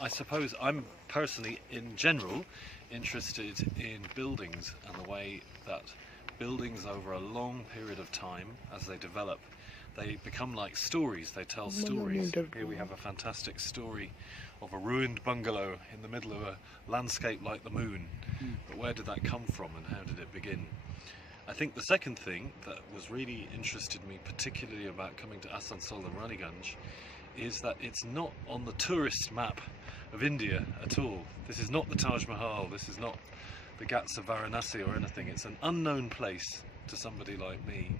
I suppose I'm personally, in general, interested in buildings and the way that buildings over a long period of time, as they develop, they become like stories, they tell stories. Here we have a fantastic story of a ruined bungalow in the middle of a landscape like the moon. But where did that come from and how did it begin? I think the second thing that was really interested me particularly about coming to Asansol and Raniganj is that it's not on the tourist map of India at all. This is not the Taj Mahal, this is not the Ghats of Varanasi or anything. It's an unknown place to somebody like me,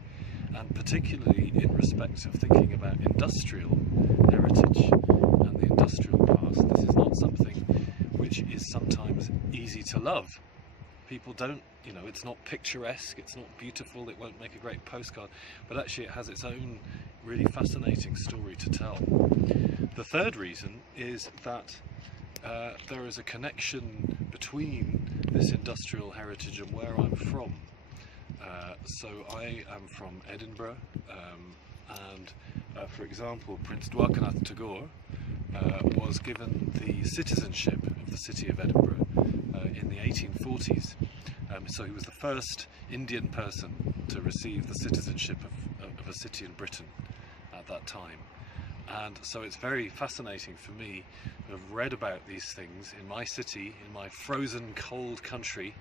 and particularly in respect of thinking about industrial heritage and the industrial past. This is not something which is sometimes easy to love. People don't, you know, it's not picturesque, it's not beautiful, it won't make a great postcard, but actually it has its own really fascinating story to tell. The third reason is that there is a connection between this industrial heritage and where I'm from. So I am from Edinburgh, and for example, Prince Dwarkanath Tagore was given the citizenship of the city of Edinburgh in the 1840s. So he was the first Indian person to receive the citizenship of a city in Britain at that time. And so it's very fascinating for me to have read about these things in my city, in my frozen cold country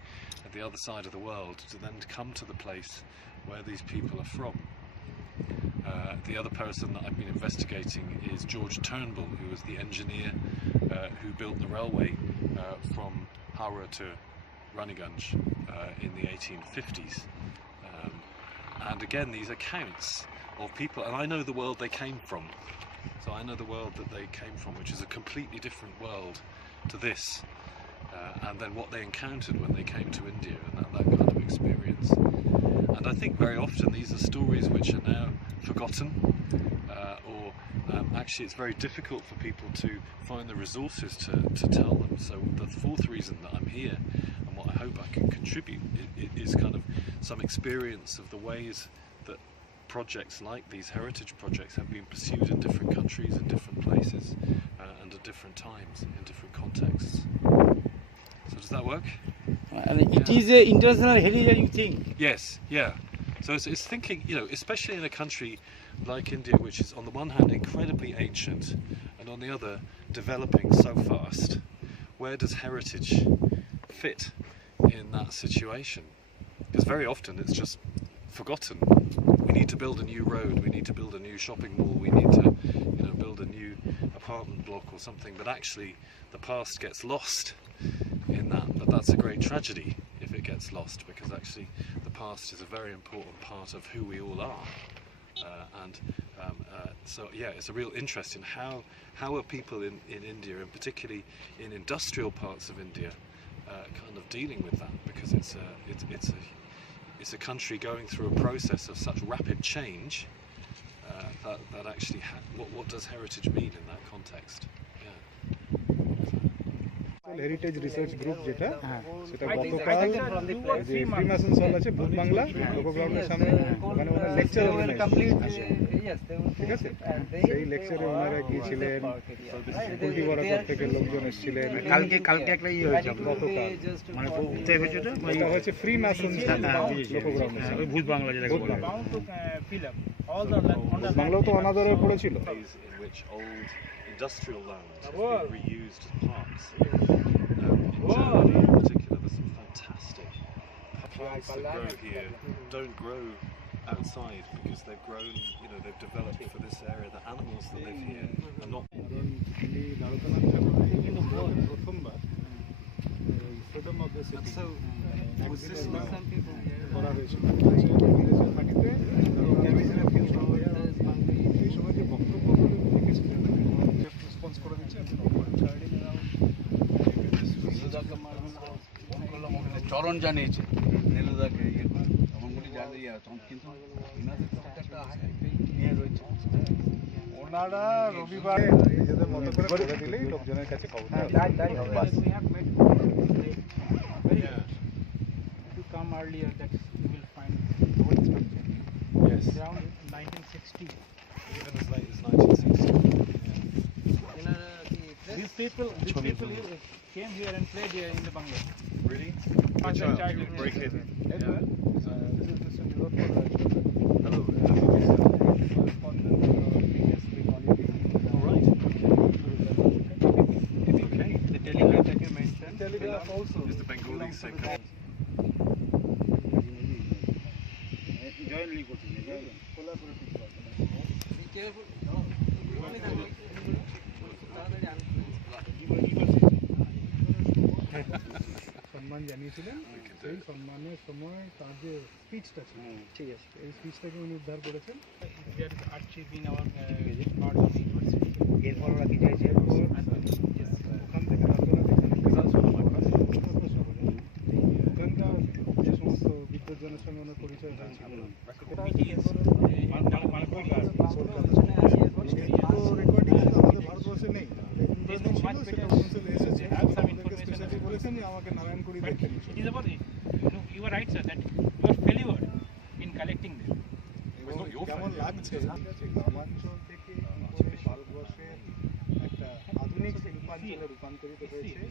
at the other side of the world, to then come to the place where these people are from. The other person that I've been investigating is George Turnbull, who was the engineer who built the railway from Howrah to Raniganj in the 1850s. And again, these accounts of people, and I know the world they came from. So I know the world that they came from, which is a completely different world to this, and then what they encountered when they came to India, and that kind of experience. And I think very often these are stories which are now forgotten, or actually it's very difficult for people to find the resources to tell them. So the fourth reason that I'm here, and what I hope I can contribute, is kind of some experience of the ways that projects like these heritage projects have been pursued in different countries, in different places, and at different times, in different contexts. So does that work? And it is an international heritage, you think? Yes, yeah. So it's thinking, you know, especially in a country like India, which is on the one hand incredibly ancient, and on the other developing so fast, where does heritage fit in that situation? Because very often it's just forgotten. We need to build a new road, we need to build a new shopping mall, we need to, you know, build a new apartment block or something, but actually the past gets lost in that. But that's a great tragedy if it gets lost, because actually the past is a very important part of who we all are. So yeah, it's a real interest in how are people in India, and particularly in industrial parts of India, kind of dealing with that, because it's a country going through a process of such rapid change that actually what does heritage mean in that context? Heritage research group যেটা সেটা গতকাল যে ফ্রিমাসন হল আছে ভূত বাংলা লোকো গ্রাউন্ডের সামনে ওখানে ওনারা লেকচার ঠিক আছে সেই লেকচারে ওনারা গিয়েছিলেন কুলটি বরাকর থেকে লোকজন এসেছিলেন কালকে একটা হয়েছে গতকাল মানে এটা হচ্ছে ফ্রিমাসন লোকো গ্রাউন্ডের সামনে ভূত বাংলা যেটা বাংলাও তো অনাদরে পড়েছিল Industrial land has been reused as parks. In Germany in particular, there's some fantastic plants that grow here, don't grow outside because they've grown, you know, they've developed for this area. The animals that live here are not. Freedom of the city. So, was this চরণ জানিয়েছে নীলুদাকে অমনগুলি জানিয়ে কিন্তু নিয়ে রয়েছে ওনারা রবিবার নিজেদের মতো করে করে দিলেই লোকজনের কাছে খবর come earlier that you will find old structure. Yes. Around 1960. Even as late as 1960. This these people came here and played here in the bungalow. Really? As a child. You would break in. This is Mr. Nilofer. Hello. All right. Okay. The telegraph that you mentioned. Telegraph also. Is the Bengali second? Jointly put together. সম্মান জানিয়েছিলেন এই সম্মানের সময় তার যে স্পিচটা ছিল ঠিক আছে। এই স্পিচটাকে উনি উদ্ধার করেছেন। There is Archie in our part of the university. এরপর ওরা কি চাইছে? ওখান থেকে রাজনীতি ওখানকার যে সমস্ত বিদ্যুৎজনের সঙ্গে ওনার পরিচয় হয়েছিল রেকর্ডিং আমাদের ভারতবর্ষে নেই। স্পেশালি বলেছেন যে আমাকে নারায়ণপুরি দেখতে নিয়ে It is about it. You are right, sir, that you are failure in collecting them. এবং কেমন লাগছে গ্রামাঞ্চল থেকে ভারতবর্ষের একটা আধুনিক শিল্পাঞ্চলে রূপান্তরিত হয়েছে।